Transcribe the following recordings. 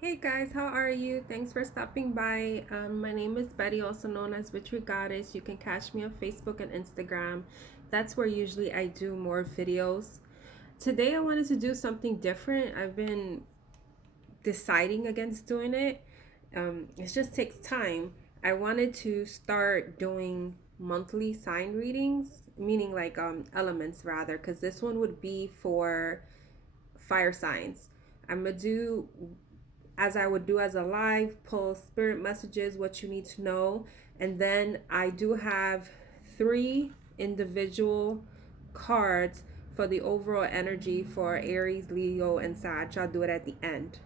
Hey guys, how are you? Thanks for stopping by. My name is Betty, also known as WitcheryGoddess. You can catch me on Facebook and Instagram. That's where usually I do more videos. Today I wanted to do something different. I've been deciding against doing it. It just takes time. I wanted to start doing monthly sign readings, meaning like elements rather, because this one would be for fire signs. I'm gonna do as I would do as a live, pull spirit messages, what you need to know. And then I do have 3 individual cards for the overall energy for Aries, Leo, and Sag. I'll do it at the end.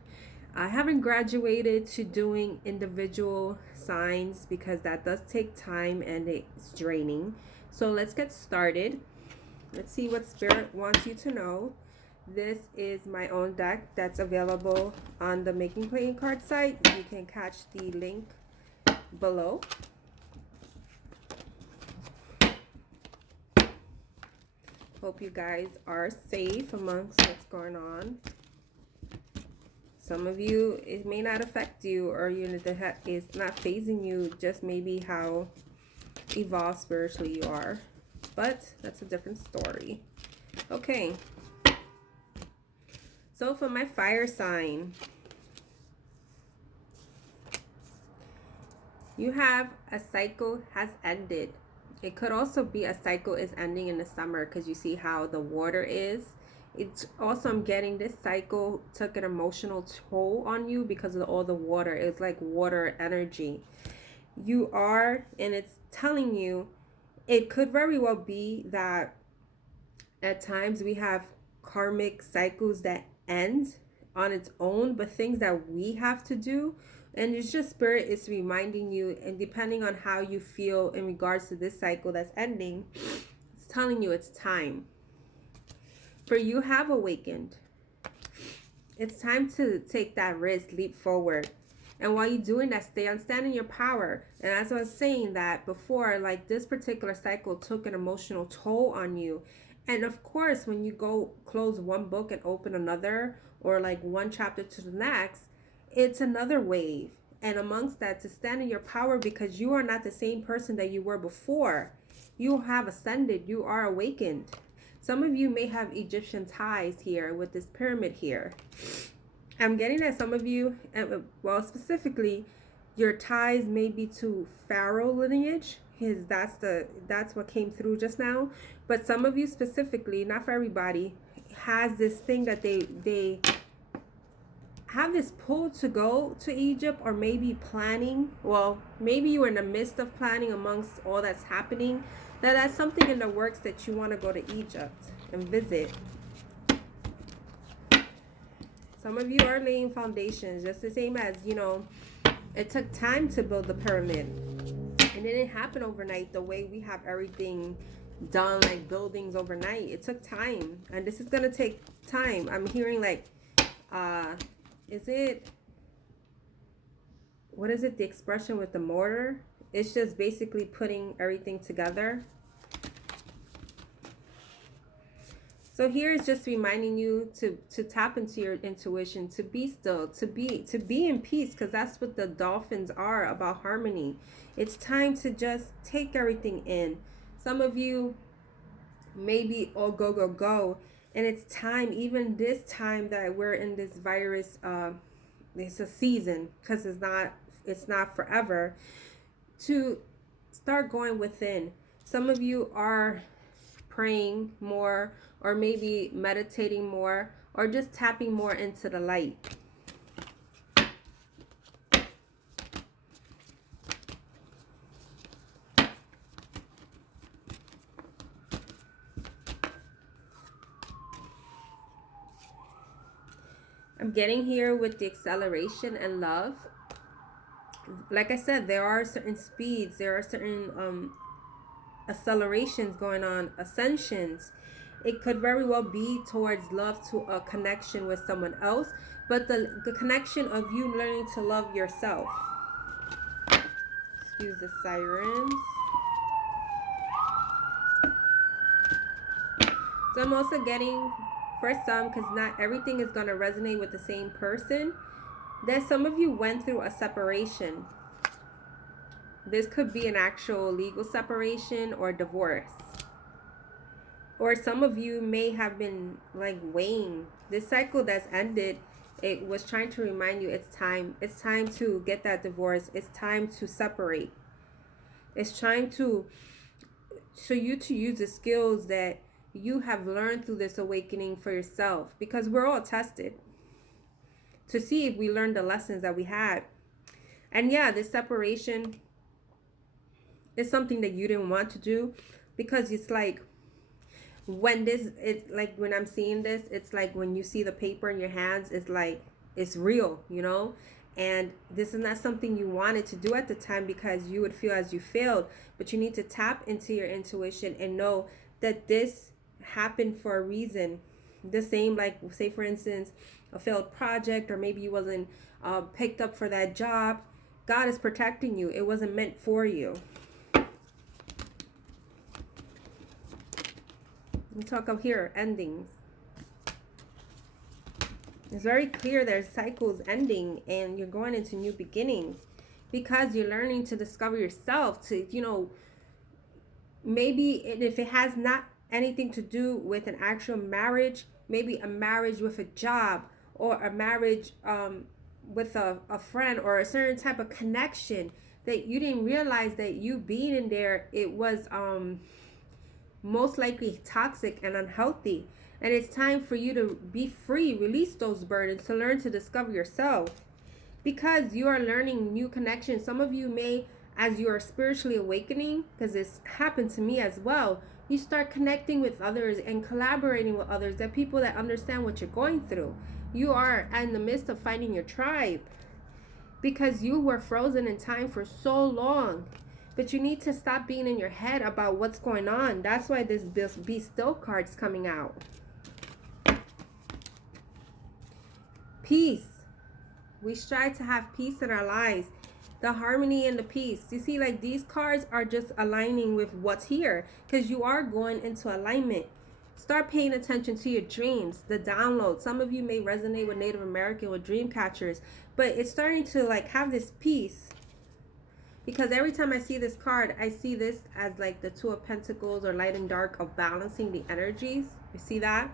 I haven't graduated to doing individual signs because that does take time and it's draining. So let's get started. Let's see what Spirit wants you to know. This is my own deck that's available on the Making Playing Card site. You can catch the link below. Hope you guys are safe amongst what's going on. Some of you, it may not affect you, or it's not phasing you, just maybe how evolved spiritually you are. But that's a different story. Okay. So for my fire sign, you have a cycle has ended. It could also be a cycle is ending in the summer because you see how the water is. It's also, I'm getting this cycle took an emotional toll on you because of all the water. It's like water energy. You are, and it's telling you, it could very well be that at times we have karmic cycles that end on its own, but things that we have to do. And it's just spirit is reminding you, and depending on how you feel in regards to this cycle that's ending, it's telling you it's time. For you have awakened. It's time to take that risk, leap forward. And while you're doing that, stand in your power. And as I was saying that before, like this particular cycle took an emotional toll on you. And of course, when you go close one book and open another, or like one chapter to the next, it's another wave. And amongst that, to stand in your power because you are not the same person that you were before. You have ascended, you are awakened. Some of you may have Egyptian ties here with this pyramid here. I'm getting that some of you, well, specifically, your ties may be to Pharaoh lineage. That's what came through just now. But some of you specifically, not for everybody, has this thing that they have this pull to go to Egypt, or maybe planning. Well, maybe you are in the midst of planning amongst all that's happening. That's something in the works that you want to go to Egypt and visit. Some of you are laying foundations, just the same as, it took time to build the pyramid. And it didn't happen overnight the way we have everything done, like buildings overnight. It took time. And this is going to take time. I'm hearing like, what is it, the expression with the mortar? It's just basically putting everything together. So here is just reminding you to tap into your intuition, to be still, to be in peace, because that's what the dolphins are about, harmony. It's time to just take everything in. Some of you maybe all go, and it's time, even this time that we're in this virus, it's a season because it's not forever, to start going within. Some of you are praying more, or maybe meditating more, or just tapping more into the light. I'm getting here with the acceleration and love. Like I said, there are certain speeds, there are certain accelerations going on, ascensions. It could very well be towards love, to a connection with someone else, but the connection of you learning to love yourself. Excuse the sirens. So I'm also getting, for some, because not everything is going to resonate with the same person, that some of you went through a separation. This could be an actual legal separation or divorce. Or some of you may have been like weighing this cycle that's ended. It was trying to remind you it's time. It's time to get that divorce. It's time to separate. It's time to you to use the skills that you have learned through this awakening for yourself, because we're all tested to see if we learned the lessons that we had. And yeah, this separation is something that you didn't want to do, because it's like when this, it's like when I'm seeing this, it's like when you see the paper in your hands, it's like it's real, you know. And this is not something you wanted to do at the time, because you would feel as you failed. But you need to tap into your intuition and know that this happened for a reason. The same, like say for instance, a failed project, or maybe you wasn't picked up for that job. God is protecting you. It wasn't meant for you. We talk up here, endings. It's very clear there's cycles ending and you're going into new beginnings, because you're learning to discover yourself, to, you know, maybe if it has not anything to do with an actual marriage, maybe a marriage with a job, or a marriage with a friend, or a certain type of connection that you didn't realize that you being in there, it was most likely toxic and unhealthy. And it's time for you to be free, release those burdens, to learn to discover yourself, because you are learning new connections. Some of you may, as you are spiritually awakening, because this happened to me as well, you start connecting with others and collaborating with others, that people that understand what you're going through. You are in the midst of finding your tribe, because you were frozen in time for so long. But you need to stop being in your head about what's going on. That's why this Be Still card's coming out. Peace. We strive to have peace in our lives. The harmony and the peace. You see, like these cards are just aligning with what's here, because you are going into alignment. Start paying attention to your dreams, the download. Some of you may resonate with Native American, with dream catchers, but it's starting to like have this peace. Because every time I see this card, I see this as like the Two of Pentacles, or light and dark, of balancing the energies. You see that?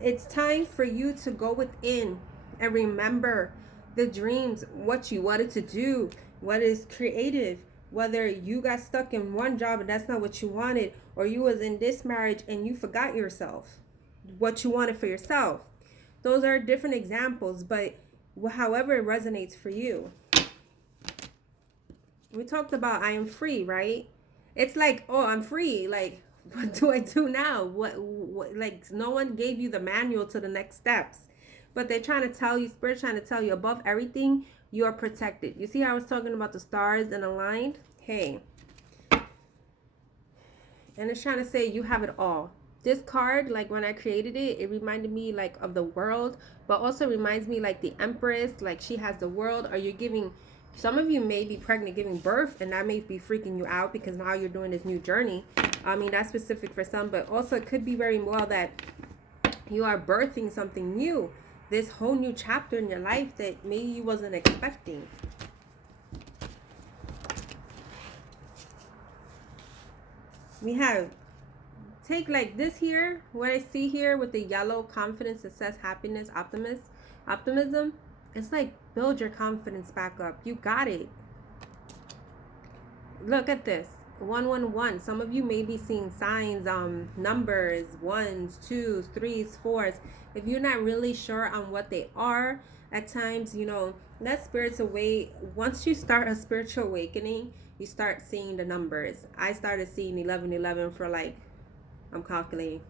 It's time for you to go within and remember the dreams, what you wanted to do, what is creative. Whether you got stuck in one job and that's not what you wanted, or you was in this marriage and you forgot yourself, what you wanted for yourself. Those are different examples, but however it resonates for you. We talked about I am free, right? It's like, oh, I'm free. Like, what do I do now? What like, no one gave you the manual to the next steps. But they're trying to tell you, Spirit trying to tell you, above everything, you are protected. You see how I was talking about the stars and aligned? Hey. And it's trying to say you have it all. This card, like when I created it, it reminded me like of the world, but also reminds me like the Empress, like she has the world. Or you're giving, some of you may be pregnant, giving birth, and that may be freaking you out, because now you're doing this new journey. I mean, that's specific for some, but also it could be very well that you are birthing something new, this whole new chapter in your life that maybe you wasn't expecting. We have, take like this here, what I see here with the yellow confidence that says happiness, optimism. It's like, build your confidence back up. You got it. Look at this. 111. Some of you may be seeing signs, numbers, 1s, 2s, 3s, 4s. If you're not really sure on what they are, at times, you know, let spirits away. Once you start a spiritual awakening, you start seeing the numbers. I started seeing 1111 for like, I'm calculating,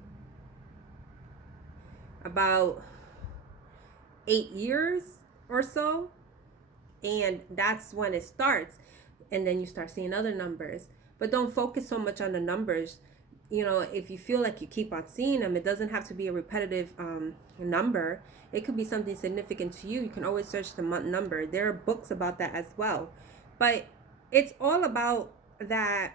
about 8 years or so. And that's when it starts. And then you start seeing other numbers. But don't focus so much on the numbers. You know, if you feel like you keep on seeing them, it doesn't have to be a repetitive number. It could be something significant to you. You can always search the month number. There are books about that as well. But it's all about that.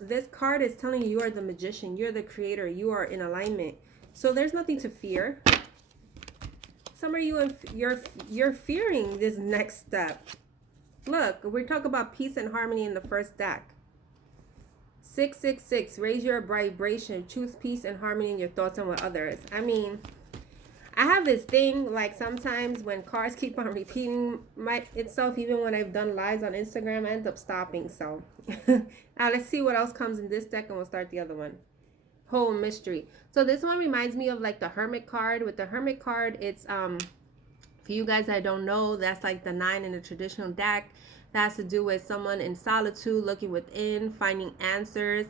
This card is telling you, you are the magician. You're the creator. You are in alignment. So there's nothing to fear. some of you, you're fearing this next step. Look, we talk about peace and harmony in the first deck. 666, raise your vibration, choose peace and harmony in your thoughts and with others. I mean, I have this thing, like sometimes when cards keep on repeating itself, even when I've done lives on Instagram, I end up stopping. So now let's see what else comes in this deck and we'll start the other one. Whole mystery. So this one reminds me of like the Hermit card. With the Hermit card, it's for you guys that don't know, that's like the 9 in the traditional deck. That has to do with someone in solitude, looking within, finding answers.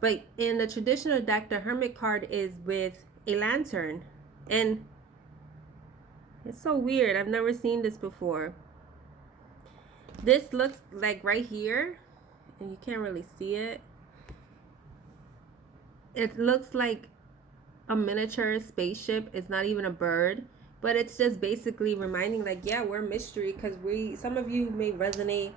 But in the traditional deck, the Hermit card is with a lantern. And it's so weird. I've never seen this before. This looks like right here, and you can't really see it. It looks like a miniature spaceship. It's not even a bird. But it's just basically reminding, like, yeah, we're mystery, because some of you may resonate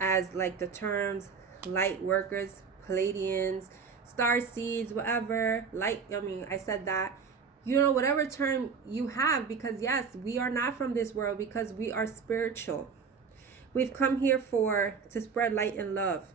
as like the terms light workers, Palladians, star seeds, whatever. Light, I mean, I said that. You know, whatever term you have, because yes, we are not from this world, because we are spiritual. We've come here to spread light and love.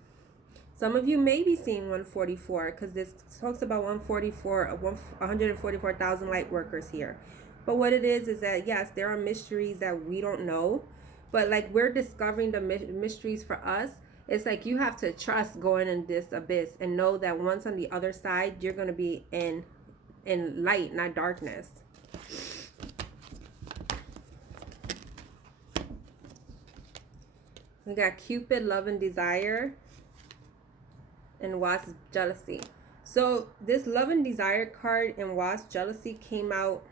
Some of you may be seeing 144, because this talks about 144,000 light workers here. But what it is that, yes, there are mysteries that we don't know. But like we're discovering the mysteries for us. It's like you have to trust going in this abyss and know that once on the other side, you're going to be in light, not darkness. We got Cupid, love and desire, and Wasp, jealousy. So this love and desire card and Wasp, jealousy came out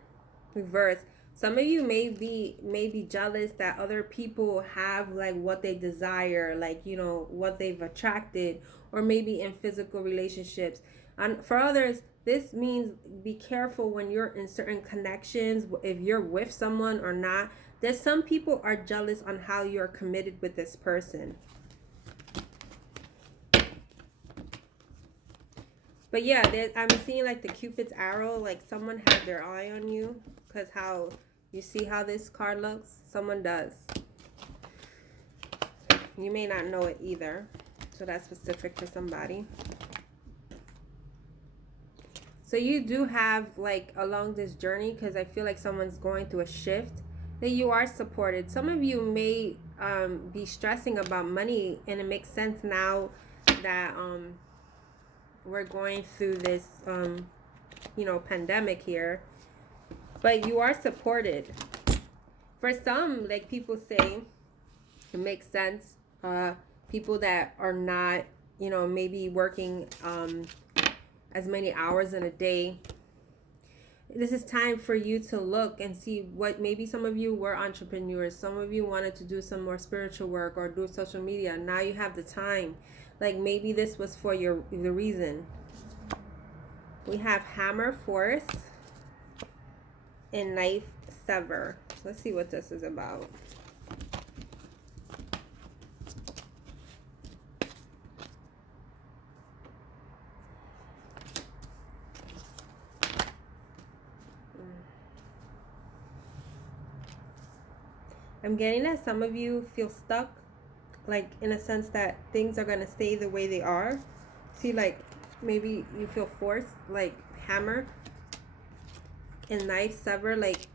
reverse. Some of you may be jealous that other people have like what they desire, like, you know, what they've attracted, or maybe in physical relationships. And for others, this means be careful when you're in certain connections, if you're with someone or not. There's some people are jealous on how you're committed with this person. But yeah, I'm seeing like the Cupid's arrow, like someone has their eye on you, because how you see how this card looks, someone does. You may not know it either, so that's specific for somebody. So you do have like along this journey, because I feel like someone's going through a shift, that you are supported. Some of you may be stressing about money, and it makes sense now that we're going through this you know, pandemic here. But you are supported. For some, like people say, it makes sense. People that are not, you know, maybe working as many hours in a day. This is time for you to look and see what, maybe some of you were entrepreneurs. Some of you wanted to do some more spiritual work or do social media. Now you have the time. Like maybe this was for the reason. We have hammer, force, and knife, sever. Let's see what this is about. I'm getting that some of you feel stuck, like in a sense that things are going to stay the way they are. See, like maybe you feel forced, like hammer and knife, sever. Like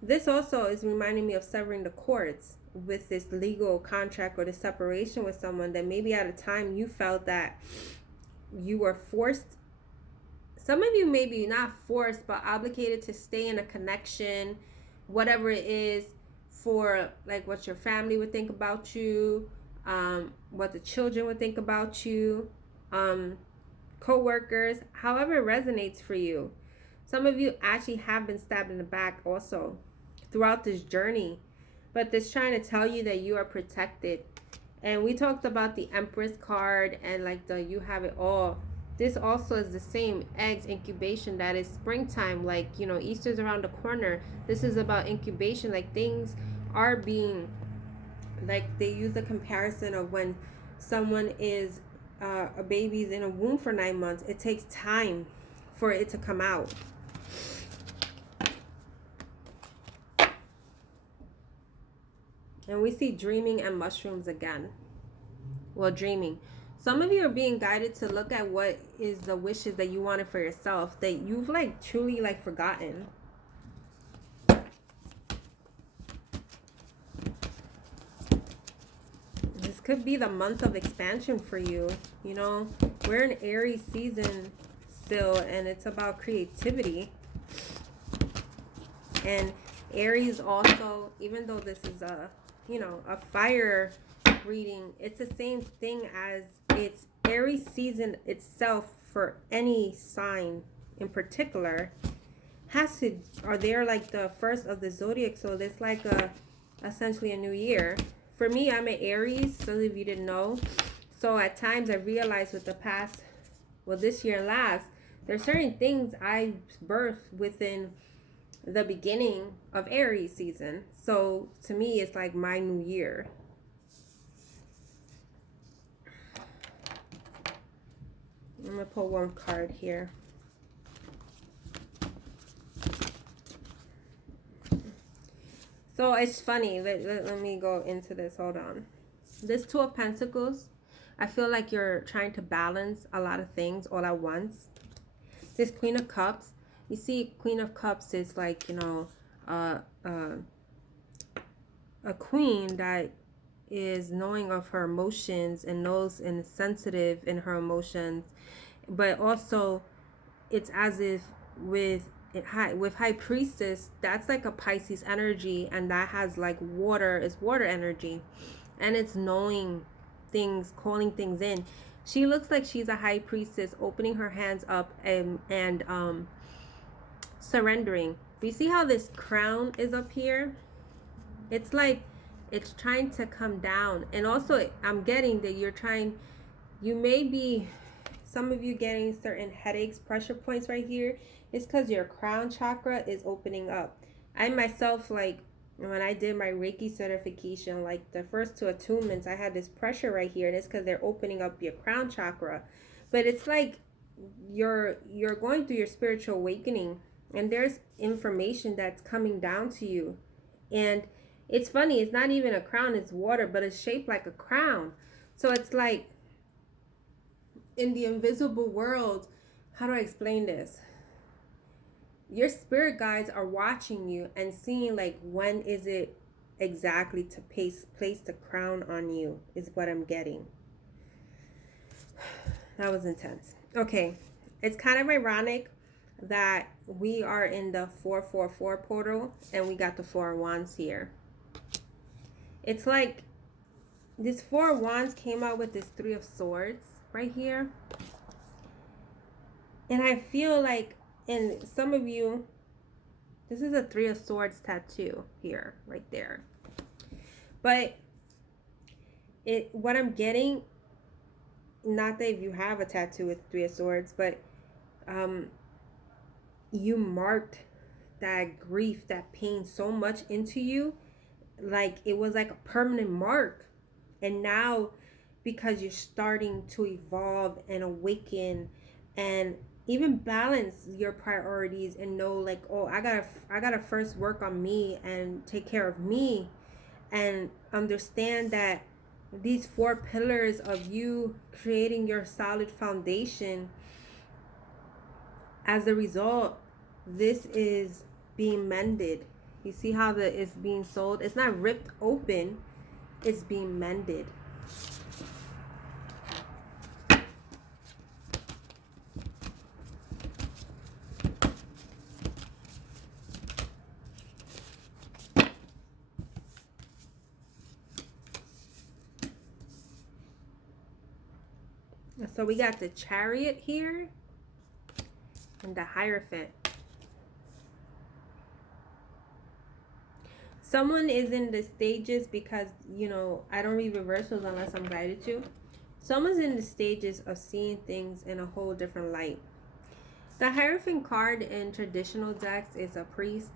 this also is reminding me of severing the cords with this legal contract or the separation with someone, that maybe at a time you felt that you were forced. Some of you may be not forced, but obligated to stay in a connection, whatever it is, for like what your family would think about you, what the children would think about you, co-workers, however it resonates for you. Some of you actually have been stabbed in the back also throughout this journey, but this trying to tell you that you are protected. And we talked about the Empress card and like the you have it all. This also is the same, eggs, incubation. That is springtime, like, you know, Easter's around the corner. This is about incubation, like things are being, like they use the comparison of when someone is a baby's in a womb for 9 months. It takes time for it to come out. And we see dreaming and mushrooms again. Well, dreaming. Some of you are being guided to look at what is the wishes that you wanted for yourself that you've like truly like forgotten. This could be the month of expansion for you. You know, we're in Aries season still, and it's about creativity. And Aries also, even though this is a, you know, a fire reading, it's the same thing as it's Aries season itself for any sign in particular has to, or they're like the first of the zodiac, so it's like a essentially a new year. For me, I'm an Aries, so if you didn't know. So at times I realized with the past, well, this year and last, there's certain things I birthed within the beginning of Aries season. So to me, it's like my new year. I'm gonna pull one card here. So it's funny. Let me go into this. Hold on. This Two of Pentacles, I feel like you're trying to balance a lot of things all at once. This Queen of Cups, you see, Queen of Cups is like, you know, a queen that is knowing of her emotions and knows and is sensitive in her emotions, but also it's as if with High Priestess, that's like a Pisces energy, and that has like water, is water energy, and it's knowing things, calling things in. She looks like she's a High Priestess opening her hands up and surrendering. You see how this crown is up here? It's like it's trying to come down. And also I'm getting that you may be, some of you getting certain headaches, pressure points right here. It's because your crown chakra is opening up. I myself, like when I did my Reiki certification, like the first two attunements, I had this pressure right here, and it's because they're opening up your crown chakra. But it's like you're going through your spiritual awakening, and there's information that's coming down to you. And it's funny, it's not even a crown, it's water, but it's shaped like a crown. So it's like in the invisible world, how do I explain this? Your spirit guides are watching you and seeing like when is it exactly to place the crown on you is what I'm getting. That was intense. Okay, it's kind of ironic that we are in the 444 portal and we got the Four of Wands here. It's like this Four of Wands came out with this Three of Swords right here. And I feel like in some of you, this is a Three of Swords tattoo here, right there. But what I'm getting, not that if you have a tattoo with Three of Swords, but you marked that grief, that pain so much into you, like it was like a permanent mark. And now, because you're starting to evolve and awaken and even balance your priorities and know like, oh, I gotta first work on me and take care of me, and understand that these four pillars of you creating your solid foundation, as a result, this is being mended. You see how it's being sold? It's not ripped open, it's being mended. So we got the Chariot here and the Hierophant. Someone is in the stages, because, you know, I don't read reversals unless I'm guided to. Someone's in the stages of seeing things in a whole different light. The Hierophant card in traditional decks is a priest.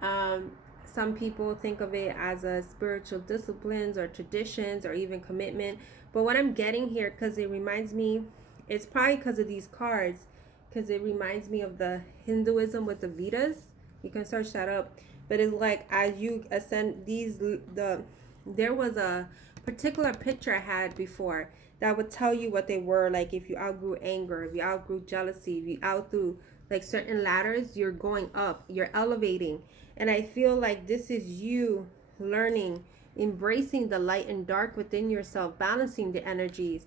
Some people think of it as a spiritual disciplines or traditions or even commitment. But what I'm getting here, because it reminds me, it's probably because of these cards, because it reminds me of the Hinduism with the Vedas. You can search that up. But it's like as you ascend the there was a particular picture I had before that would tell you what they were. Like if you outgrew anger, if you outgrew jealousy, if you outgrew like certain ladders, you're going up, you're elevating. And I feel like this is you learning, embracing the light and dark within yourself, balancing the energies.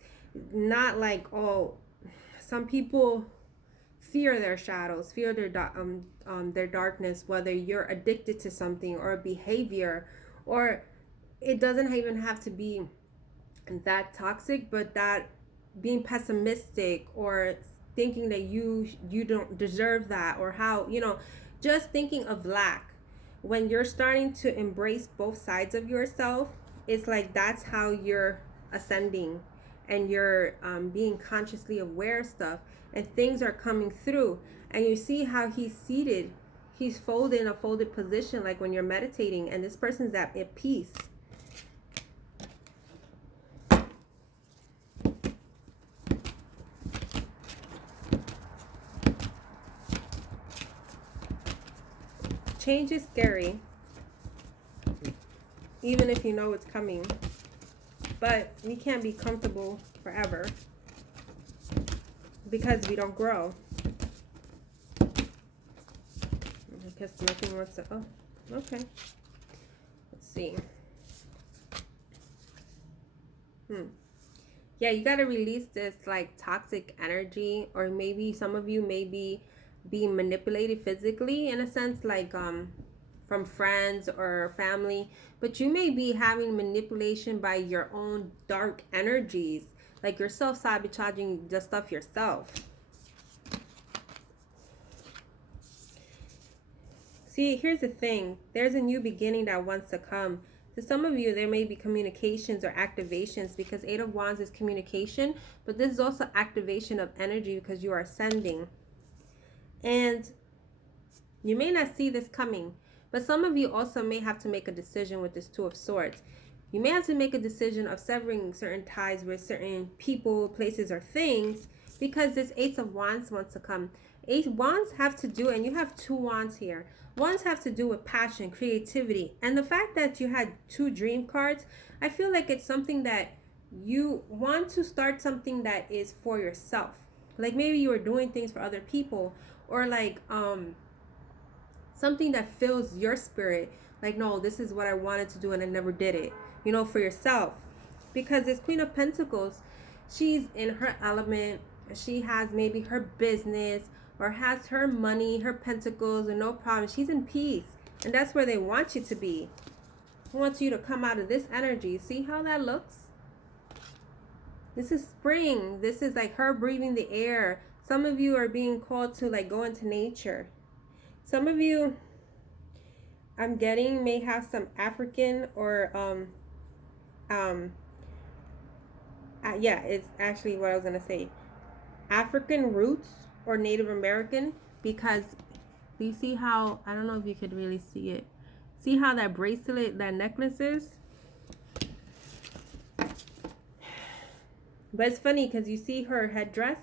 Not like, oh, some people fear their shadows, fear their darkness, whether you're addicted to something or a behavior, or it doesn't even have to be that toxic, but that being pessimistic or thinking that you don't deserve that, or how, just thinking of lack. When you're starting to embrace both sides of yourself, it's like that's how you're ascending, and you're being consciously aware of stuff, and things are coming through. And you see how he's seated, he's folded in a folded position, like when you're meditating, and this person's at peace. Change is scary, even if you know it's coming. But we can't be comfortable forever because we don't grow. I guess nothing wants to. Oh, okay. Let's see. Yeah, you got to release this like toxic energy, or maybe some of you may be being manipulated physically in a sense, like from friends or family, but you may be having manipulation by your own dark energies, like you're self-sabotaging the stuff yourself. See, here's the thing, there's a new beginning that wants to come. To some of you, there may be communications or activations, because Eight of Wands is communication, but this is also activation of energy because you are ascending. And you may not see this coming, but some of you also may have to make a decision with this Two of Swords. You may have to make a decision of severing certain ties with certain people, places, or things, because this Ace of Wands wants to come. Eight Wands have to do, and you have two Wands here. Wands have to do with passion, creativity, and the fact that you had two dream cards, I feel like it's something that you want to start, something that is for yourself. Like maybe you were doing things for other people, or like something that fills your spirit, like, no, this is what I wanted to do and I never did it, for yourself. Because this Queen of Pentacles, she's in her element, she has maybe her business or has her money, her pentacles, and no problem, she's in peace, and that's where they want you to be. They want you to come out of this energy. See how that looks? This is spring. This is like her breathing the air. Some of you are being called to like go into nature. Some of you, I'm getting, may have some African or yeah, it's actually what I was gonna say, African roots or Native American, because you see how, I don't know if you could really see it. See how that bracelet, that necklace is? But it's funny because you see her headdress,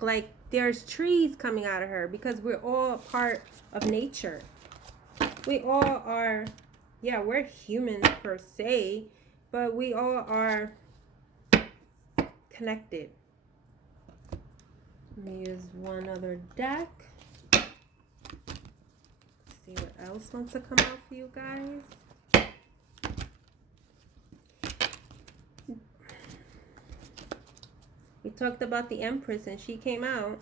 like there's trees coming out of her, because we're all a part of nature. We all are, yeah, we're humans per se, but we all are connected. Let me use one other deck. See what else wants to come out for you guys. We talked about the Empress and she came out.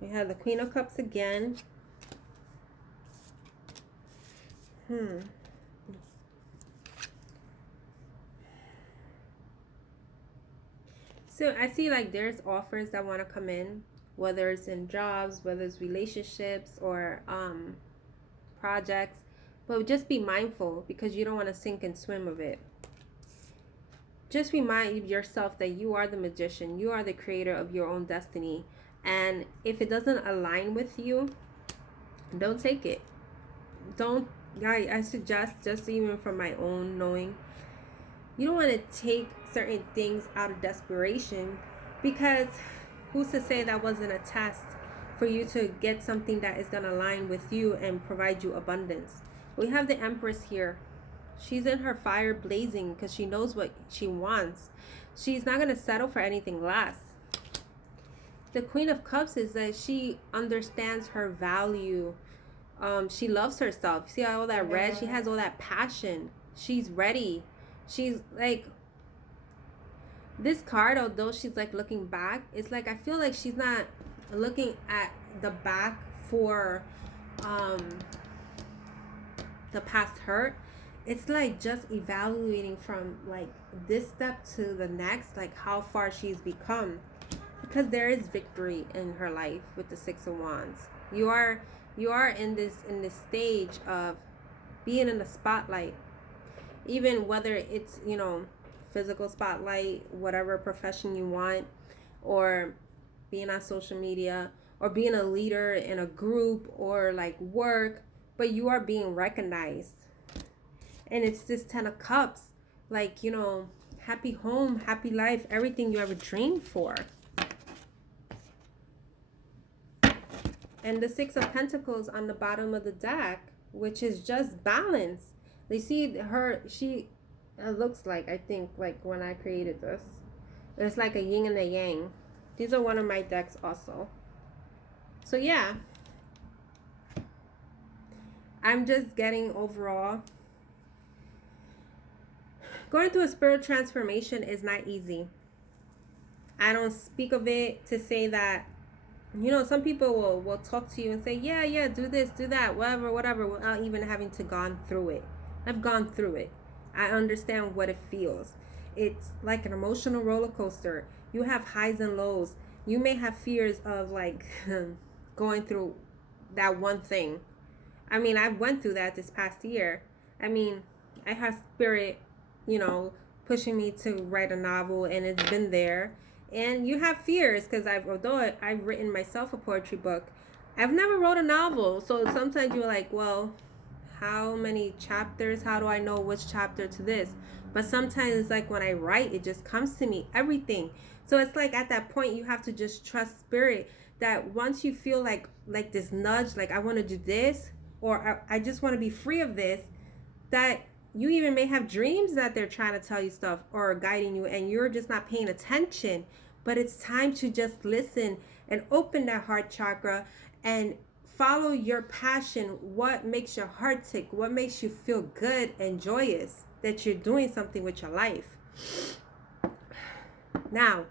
We have the Queen of Cups again. So I see like there's offers that want to come in, whether it's in jobs, whether it's relationships or projects, but just be mindful because you don't want to sink and swim of it. Just remind yourself that you are the magician, you are the creator of your own destiny, and if it doesn't align with you, don't take it. Don't, I suggest, just even from my own knowing, you don't want to take certain things out of desperation, because who's to say that wasn't a test for you to get something that is going to align with you and provide you abundance. We have the Empress here. She's in her fire blazing because she knows what she wants. She's not going to settle for anything less. The Queen of Cups is that she understands her value. She loves herself. See all that red? She has all that passion. She's ready. She's like, this card, although she's like looking back, it's like I feel like she's not looking at the back for the past hurt. It's like just evaluating from like this step to the next, like how far she's become, because there is victory in her life with the Six of Wands. You are in this stage of being in the spotlight, even whether it's, you know, physical spotlight, whatever profession you want, or being on social media, or being a leader in a group, or like work, but you are being recognized. And it's this 10 of Cups, like, you know, happy home, happy life, everything you ever dreamed for. And the Six of Pentacles on the bottom of the deck, which is just balance. They see her, it looks like, I think, like when I created this, it's like a yin and a yang. These are one of my decks also. So yeah, I'm just getting overall, going through a spiritual transformation is not easy. I don't speak of it to say that, you know, some people will talk to you and say, yeah, do this, do that, whatever, without even having to gone through it. I've gone through it. I understand what it feels. It's like an emotional roller coaster. You have highs and lows. You may have fears of like going through that one thing. I mean, I went through that this past year. I mean, I have spirit, you know, pushing me to write a novel, and it's been there. And you have fears because although I've written myself a poetry book, I've never wrote a novel. So sometimes you're like, well, how many chapters? How do I know which chapter to this? But sometimes it's like when I write, it just comes to me, everything. So it's like at that point, you have to just trust spirit, that once you feel like this nudge, like I want to do this, or I just want to be free of this, that you even may have dreams that they're trying to tell you stuff or guiding you, and you're just not paying attention. But it's time to just listen and open that heart chakra and follow your passion. What makes your heart tick? What makes you feel good and joyous that you're doing something with your life? Now,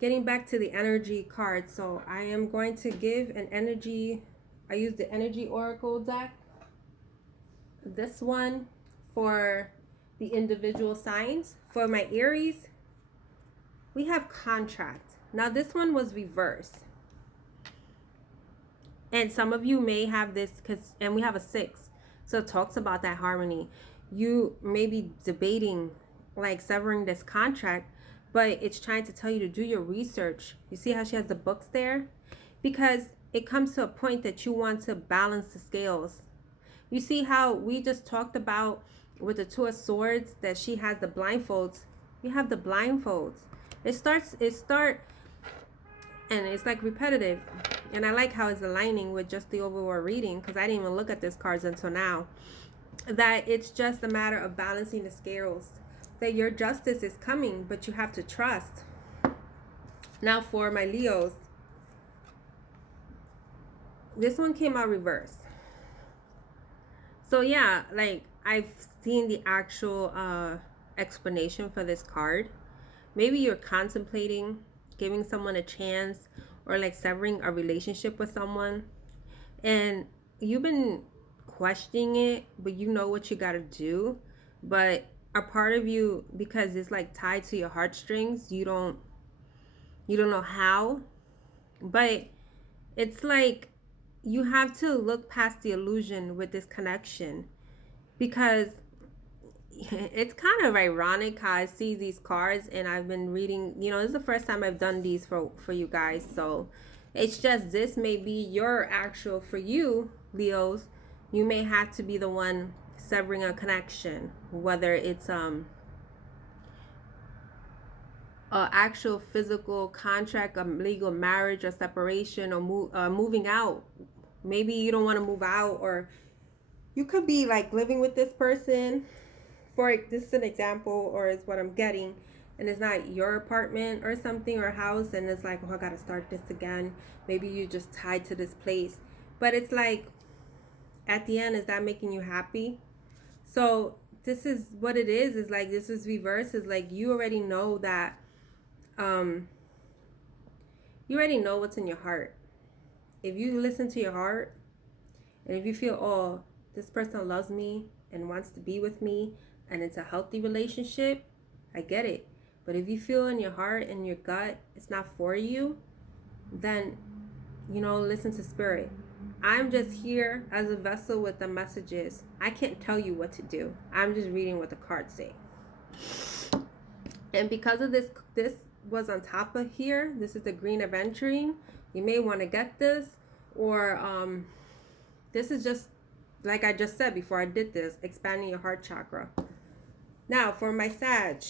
getting back to the energy card. So I am going to give an energy. I use the energy oracle deck. This one for the individual signs. For my Aries, we have contract. Now this one was reversed. And some of you may have this, and we have a 6. So it talks about that harmony. You may be debating like severing this contract, but it's trying to tell you to do your research. You see how she has the books there? Because it comes to a point that you want to balance the scales. You see how we just talked about with the Two of Swords that she has the blindfolds. You have the blindfolds. It starts, and it's like repetitive. And I like how it's aligning with just the overall reading, because I didn't even look at this cards until now. That it's just a matter of balancing the scales. That your justice is coming, but you have to trust. Now for my Leos, this one came out reversed. So yeah, like I've seen the actual explanation for this card. Maybe you're contemplating giving someone a chance, or like severing a relationship with someone, and you've been questioning it, but you know what you got to do, but a part of you, because it's like tied to your heartstrings, you don't know how. But it's like you have to look past the illusion with this connection, because it's kind of ironic how I see these cards, and I've been reading, you know, this is the first time I've done these for you guys. So it's just, this may be your actual, for you Leos, you may have to be the one severing a connection, whether it's actual physical contract, a legal marriage, or separation, or moving out. Maybe you don't want to move out, or You could be like living with this person. For this is an example, or is what I'm getting, and it's not your apartment or something or house, and it's like, oh, I gotta start this again. Maybe you just tied to this place, but it's like, at the end, is that making you happy? So this is what it is like, this is reverse. Is like, you already know that, um you already know what's in your heart. If you listen to your heart, and if you feel, oh, this person loves me and wants to be with me, and it's a healthy relationship, I get it. But if you feel in your heart and your gut it's not for you, then, listen to spirit. I'm just here as a vessel with the messages. I can't tell you what to do. I'm just reading what the cards say. And because of this was on top of here, this is the green aventurine. You may want to get this, or this is just, like I just said before I did this, expanding your heart chakra. Now for my Sag.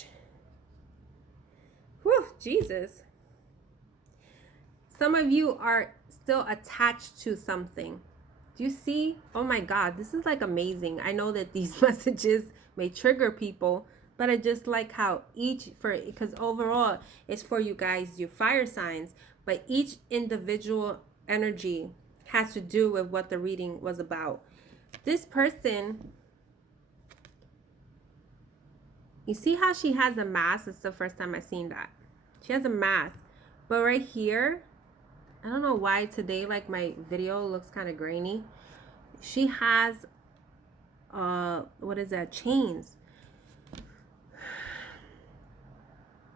Whew, Jesus. Some of you are still attached to something. Do you see? Oh my God, this is like amazing. I know that these messages may trigger people, but I just like how because overall it's for you guys, your fire signs, but each individual energy has to do with what the reading was about. This person, you see how she has a mask? It's the first time I've seen that. She has a mask, but right here, I don't know why today, like, my video looks kind of grainy. She has, what is that? Chains.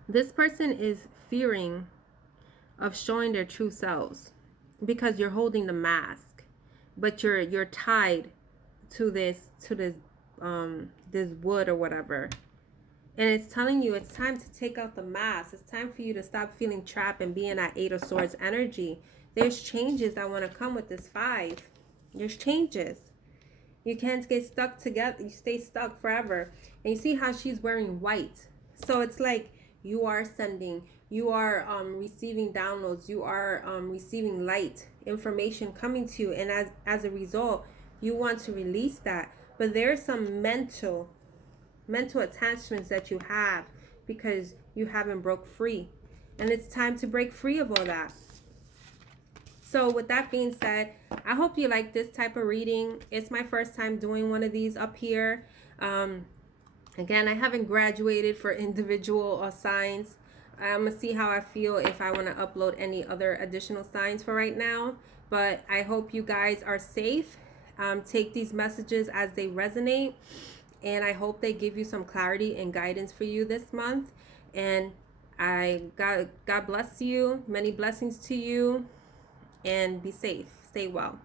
This person is fearing of showing their true selves because you're holding the mask, but you're tied to this this wood or whatever. And it's telling you it's time to take out the mask. It's time for you to stop feeling trapped and be in that Eight of Swords energy. There's changes that want to come with this 5. There's changes. You can't get stuck together. You stay stuck forever. And you see how she's wearing white. So it's like you are sending, you are receiving downloads, you are receiving light information coming to you. And as a result, you want to release that. But there's some mental attachments that you have because you haven't broke free, and it's time to break free of all that. So with that being said, I hope you like this type of reading. It's my first time doing one of these up here. Again, I haven't graduated for individual signs. I'm gonna see how I feel if I want to upload any other additional signs for right now, but I hope you guys are safe. Take these messages as they resonate, and I hope they give you some clarity and guidance for you this month. And God bless you. Many blessings to you, and be safe. Stay well.